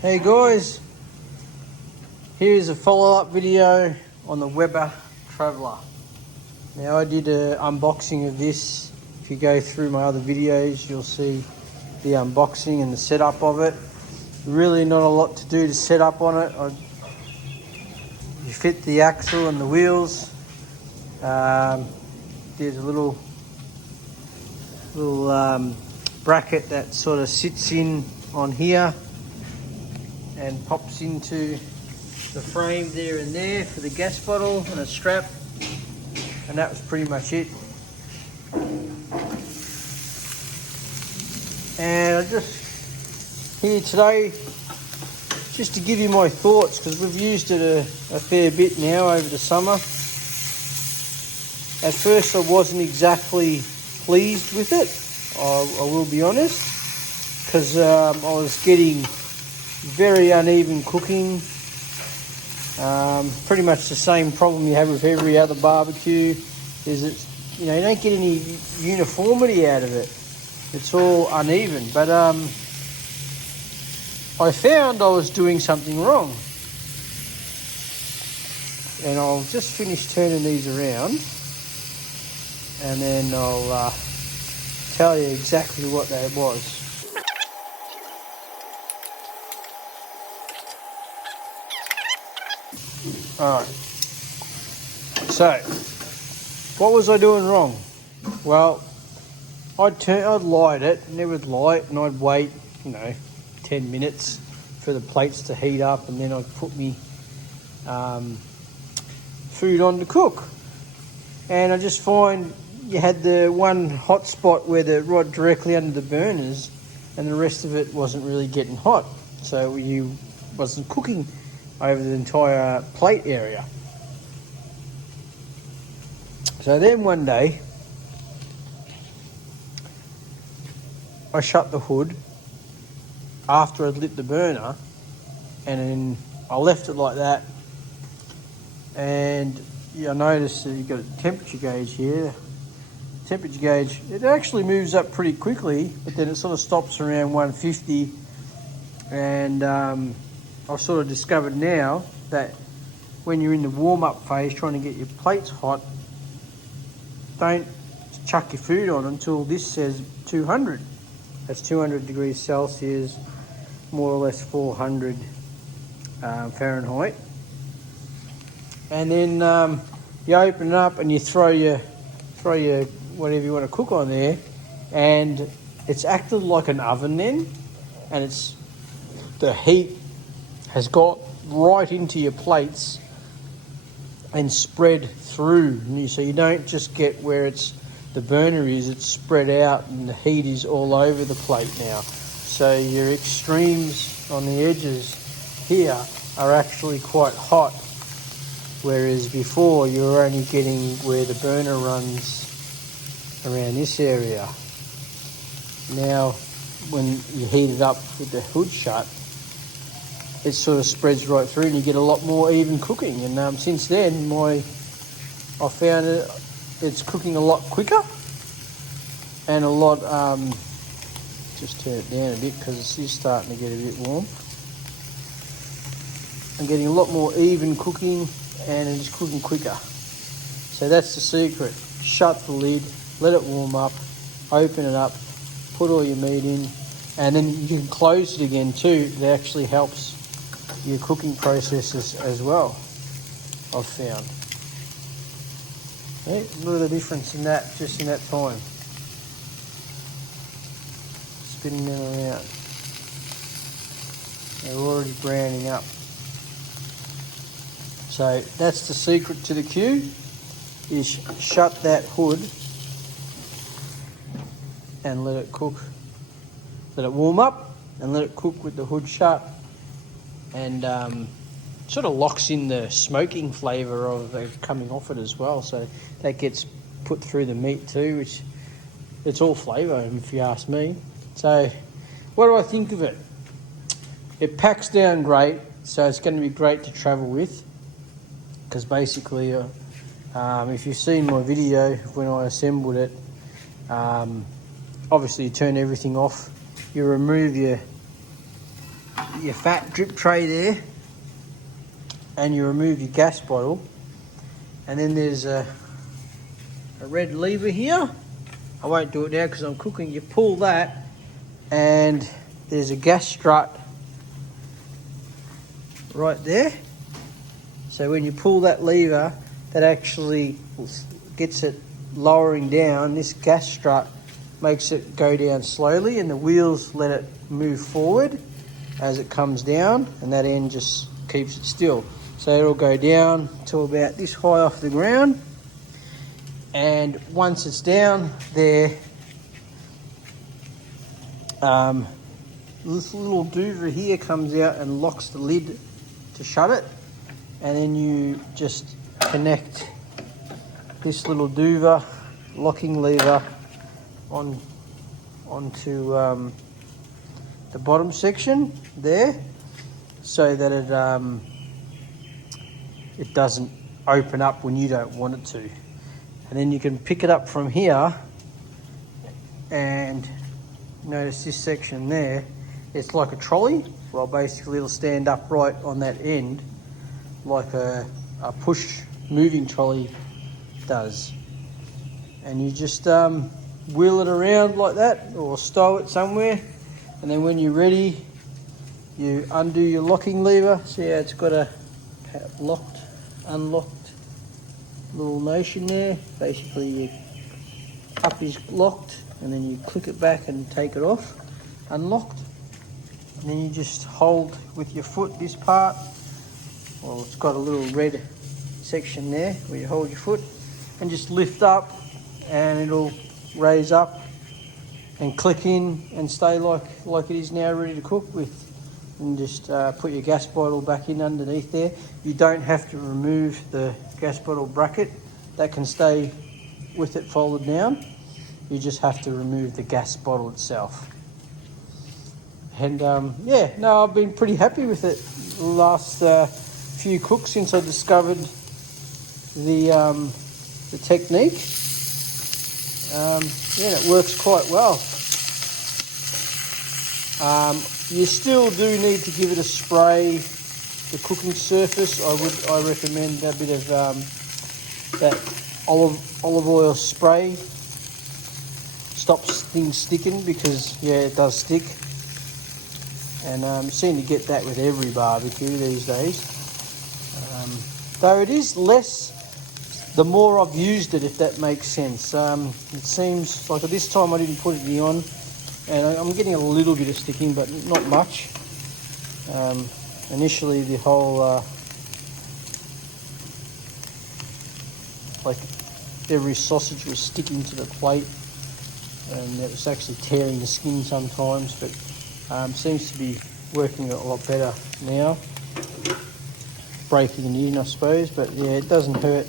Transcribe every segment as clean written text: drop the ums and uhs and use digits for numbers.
Hey guys, here's a follow-up video on the Weber Traveller. Now I did an unboxing of this. If you go through my other videos, you'll see the unboxing and the setup of it. Really not a lot to do to set up on it. You fit the axle and the wheels. There's a little bracket that sort of sits in on here and pops into the frame there and there for the gas bottle and a strap, and that was pretty much it. And I'm just here today just to give you my thoughts, because we've used it a fair bit now over the summer. At first I wasn't exactly pleased with it, I will be honest, because I was getting very uneven cooking. Pretty much the same problem you have with every other barbecue, is that you don't get any uniformity out of it. It's all uneven. But I found I was doing something wrong, and I'll just finish turning these around, and then I'll tell you exactly what that was. Alright, so what was I doing wrong? Well, I'd light it, and it would light, and I'd wait 10 minutes for the plates to heat up, and then I'd put me food on to cook. And I just find you had the one hot spot where the rod directly under the burners, and the rest of it wasn't really getting hot, so you wasn't cooking over the entire plate area. So then one day I shut the hood after I'd lit the burner, and then I left it like that, and I noticed that you've got a temperature gauge here. Temperature gauge, it actually moves up pretty quickly, but then it sort of stops around 150, and I've sort of discovered now that when you're in the warm-up phase trying to get your plates hot, don't chuck your food on until this says 200. That's 200 degrees Celsius, more or less 400 Fahrenheit. And then you open it up and you throw your whatever you want to cook on there, and it's acted like an oven then, and the heat has got right into your plates and spread through. So you don't just get where the burner is, it's spread out, and the heat is all over the plate now. So your extremes on the edges here are actually quite hot, whereas before you were only getting where the burner runs around this area. Now when you heat it up with the hood shut, it sort of spreads right through, and you get a lot more even cooking. And since then, I found it's cooking a lot quicker, and a lot. Just turn it down a bit because it is starting to get a bit warm. I'm getting a lot more even cooking, and it's cooking quicker. So that's the secret. Shut the lid, let it warm up, open it up, put all your meat in, and then you can close it again too. It actually helps your cooking processes as well, I've found. Look at the difference in that, just in that time. Spinning them around. They're already browning up. So that's the secret to the Q, is shut that hood and let it cook. Let it warm up and let it cook with the hood shut, and sort of locks in the smoking flavour of coming off it as well. So that gets put through the meat too, which it's all flavour if you ask me. So what do I think of it? It packs down great, so it's going to be great to travel with, because basically if you've seen my video when I assembled it, obviously you turn everything off, you remove your put your fat drip tray there, and you remove your gas bottle, and then there's a red lever here. I won't do it now because I'm cooking. You pull that, and there's a gas strut right there. So when you pull that lever, that actually gets it lowering down. This gas strut makes it go down slowly, and the wheels let it move forward as it comes down, and that end just keeps it still. So it'll go down to about this high off the ground, and once it's down there, this little doover here comes out and locks the lid to shut it, and then you just connect this little doover locking lever onto the bottom section there, so that it doesn't open up when you don't want it to. And then you can pick it up from here, and notice this section there, it's like a trolley. Well, basically it'll stand upright on that end like a push moving trolley does. And you just wheel it around like that, or stow it somewhere, and then when you're ready, you undo your locking lever. See how it's got a locked, unlocked little motion there. Basically your cup is locked, and then you click it back and take it off, unlocked. And then you just hold with your foot this part. Well, it's got a little red section there where you hold your foot, and just lift up, and it'll raise up and click in and stay like it is now, ready to cook with. And just put your gas bottle back in underneath there. You don't have to remove the gas bottle bracket. That can stay with it folded down. You just have to remove the gas bottle itself. And yeah, no, I've been pretty happy with it the last few cooks since I discovered the technique. Yeah, it works quite well. You still do need to give it a spray, the cooking surface. I recommend a bit of that olive oil spray. Stops things sticking, because yeah, it does stick. And you seem to get that with every barbecue these days. Though it is less the more I've used it, if that makes sense. It seems like at this time I didn't put any on, and I'm getting a little bit of sticking, but not much. Initially the whole, like every sausage was sticking to the plate, and it was actually tearing the skin sometimes, but seems to be working a lot better now. Breaking it in, I suppose, but yeah, it doesn't hurt.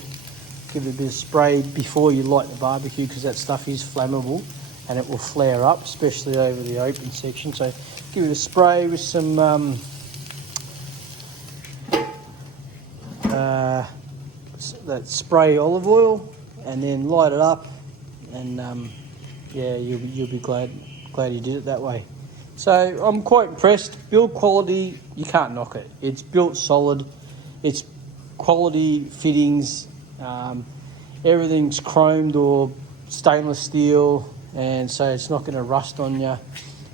Give it a bit of spray before you light the barbecue, because that stuff is flammable and it will flare up, especially over the open section. So give it a spray with some that spray olive oil, and then light it up, and yeah, you'll be glad you did it that way. So I'm quite impressed. Build quality, you can't knock it. It's built solid. It's quality fittings. Everything's chromed or stainless steel, and so it's not going to rust on you.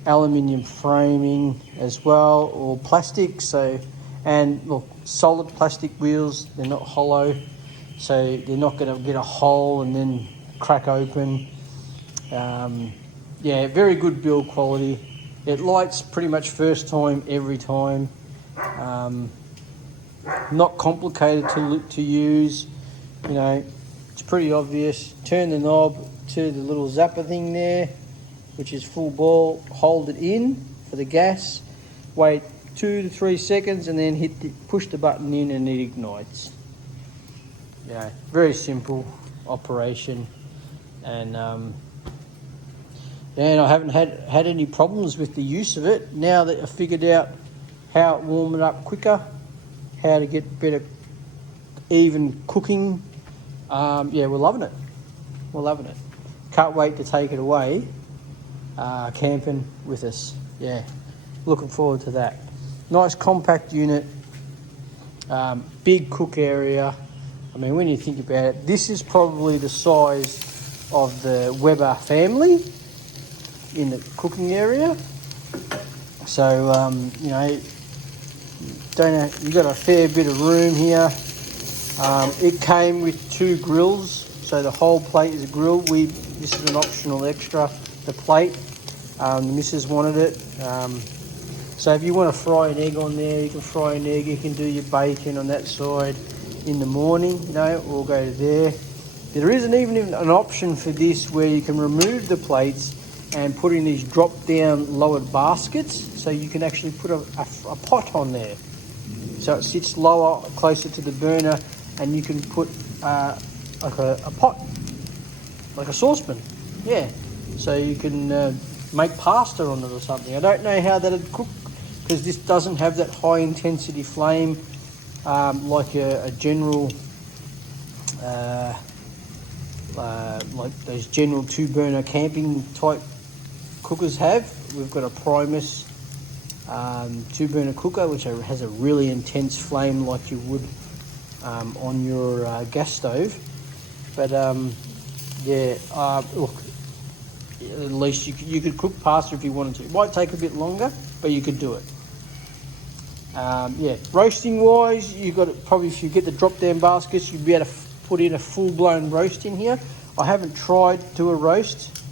Aluminium framing as well, or plastic. So, and look, solid plastic wheels. They're not hollow, so they're not going to get a hole and then crack open. Yeah, very good build quality. It lights pretty much first time every time. Not complicated to use. You know, it's pretty obvious. Turn the knob to the little zapper thing there, which is full ball. Hold it in for the gas. Wait 2 to 3 seconds, and then push the button in, and it ignites. Yeah, very simple operation, and I haven't had any problems with the use of it. Now that I've figured out how to warm it up quicker, how to get better even cooking, yeah, we're loving it. We're loving it. Can't wait to take it away camping with us. Yeah, looking forward to that. Nice compact unit, big cook area. I mean, when you think about it, this is probably the size of the Weber family in the cooking area. So, you know, you've got a fair bit of room here. It came with 2 grills, so the whole plate is a grill. This is an optional extra, the plate. The missus wanted it. So if you want to fry an egg on there, you can fry an egg. You can do your bacon on that side in the morning, you know, or go to there. There isn't even an option for this where you can remove the plates and put in these drop-down lowered baskets, so you can actually put a pot on there. So it sits lower, closer to the burner, and you can put like a pot, like a saucepan. Yeah, so you can make pasta on it or something. I don't know how that'd cook, because this doesn't have that high intensity flame like a general, like those general 2-burner camping type cookers have. We've got a Primus 2-burner cooker, which has a really intense flame like you would on your gas stove. But yeah, look, at least you could cook pasta if you wanted to. It might take a bit longer, but you could do it. Yeah, roasting wise, you got probably, if you get the drop down baskets, you'd be able to put in a full blown roast in here. I haven't tried to do a roast,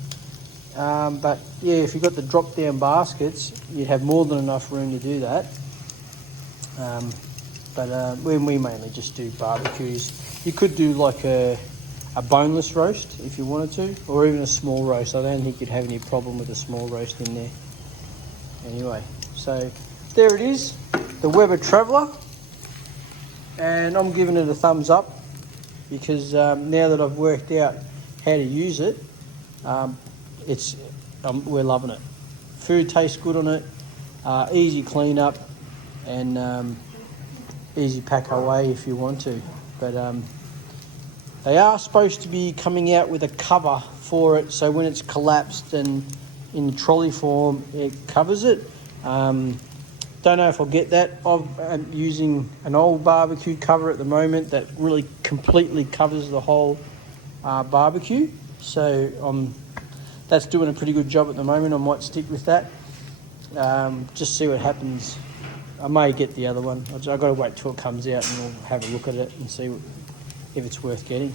but yeah, if you've got the drop down baskets, you'd have more than enough room to do that. But we mainly just do barbecues. You could do like a boneless roast if you wanted to, or even a small roast. I don't think you'd have any problem with a small roast in there. Anyway, so there it is, the Weber Traveller, and I'm giving it a thumbs up because now that I've worked out how to use it, we're loving it. Food tastes good on it, easy clean up, and easy pack away if you want to. But they are supposed to be coming out with a cover for it, so when it's collapsed and in trolley form, it covers it. Don't know if I'll get that. I'm using an old barbecue cover at the moment that really completely covers the whole barbecue. So that's doing a pretty good job at the moment. I might stick with that. Just see what happens. I may get the other one. I've got to wait till it comes out and we'll have a look at it and see if it's worth getting.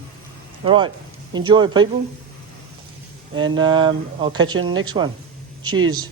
All right, enjoy people, and I'll catch you in the next one. Cheers.